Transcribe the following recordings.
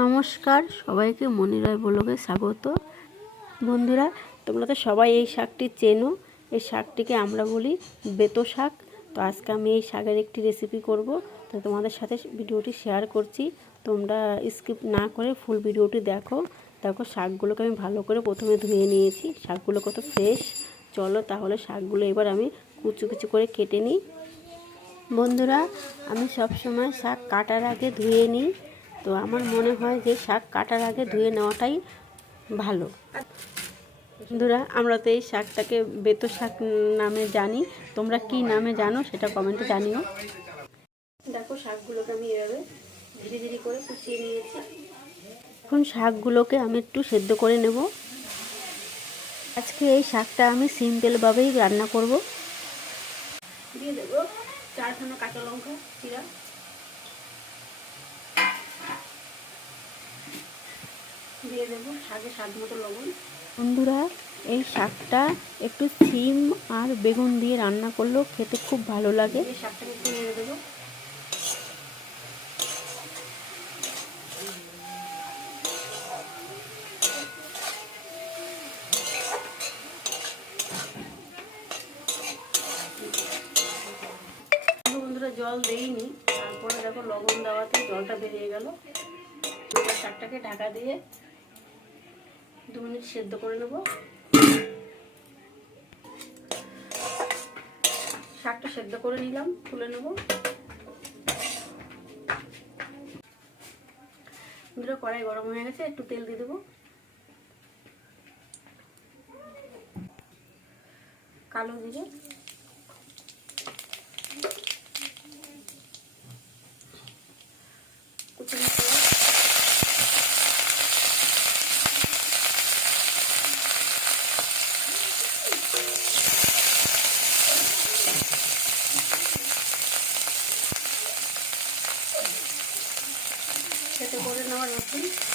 নমস্কার, সবাইকে মনিরয় ব্লগে স্বাগত। বন্ধুরা, তোমরা তো সবাই এই শাকটি চেনো। এই শাকটিকে আমরা বলি বেতো শাক। তো আজকে আমি এই শাকের একটি রেসিপি করব। তো তোমাদের সাথে ভিডিওটি শেয়ার করছি। তোমরা স্কিপ না করে ফুল ভিডিওটি দেখো। দেখো, শাকগুলোকে আমি ভালো করে প্রথমে ধুয়ে নিয়েছি। শাকগুলো কত ফ্রেশ চলো তাহলে শাকগুলো এবার আমি কুচু কুচু করে কেটে নিই। বন্ধুরা, আমি সব সময় শাক কাটার আগে ধুয়ে নিই। তো আমার মনে হয় যে শাক কাটার আগে ধুয়ে নেওয়াটাই ভালো। বন্ধুরা আমরা তো এই শাকটাকে বেতো শাক নামে জানি। তোমরা কি নামে জানো সেটা কমেন্টে জানিও। দেখো শাকগুলোকে আমি এভাবে ধীরে ধীরে করে কুচিয়ে নিয়েছি। এখন শাকগুলোকে আমি একটু সেদ্ধ করে নেব। আজকে এই শাকটা আমি সিম্পলভাবেই রান্না করব। দিয়ে দেবো চারখানা কাঁচা লঙ্কা চিরা দিয়ে দেবো শাকে স্বাদ মতো লবণ। বন্ধুরা এই শাকটা একটু সিম আর বেগুন দিয়ে রান্না করলেও খেতে খুব ভালো লাগে। শাকটাকে একটু নেড়ে দেবো। বন্ধুরা জল দেইনি। তারপরে দেখো লবণ দেওয়াতে জলটা বেরিয়ে গেল। শাকটাকে ঢাকা দিয়ে দু মিনিট সেদ্ধ করে নেব। শাকটা সেদ্ধ করে নিলাম, তুলে নেব। দুটো কড়াই গরম হয়ে গেছে, একটু তেল দিয়ে দেবো। কালো জিরে। নেওয়ার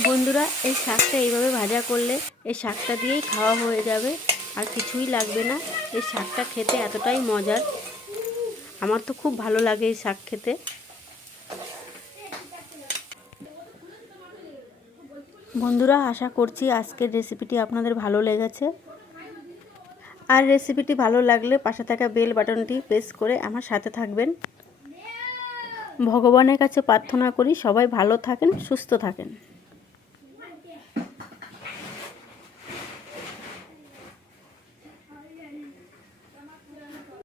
বন্ধুরা, এই শাকটা এইভাবে ভাজা করলে এই শাকটা দিয়েই খাওয়া হয়ে যাবে, আর কিছুই লাগবে না। এই শাকটা খেতে এতটাই মজার। আমার তো খুব ভালো লাগে এই শাক খেতে। বন্ধুরা, আশা করছি আজকের রেসিপিটি আপনাদের ভালো লেগেছে। আর রেসিপিটি ভালো লাগলে পাশে থাকা বেল বাটনটি প্রেস করে আমার সাথে থাকবেন। ভগবানের কাছে প্রার্থনা করি সবাই ভালো থাকেন, সুস্থ থাকেন।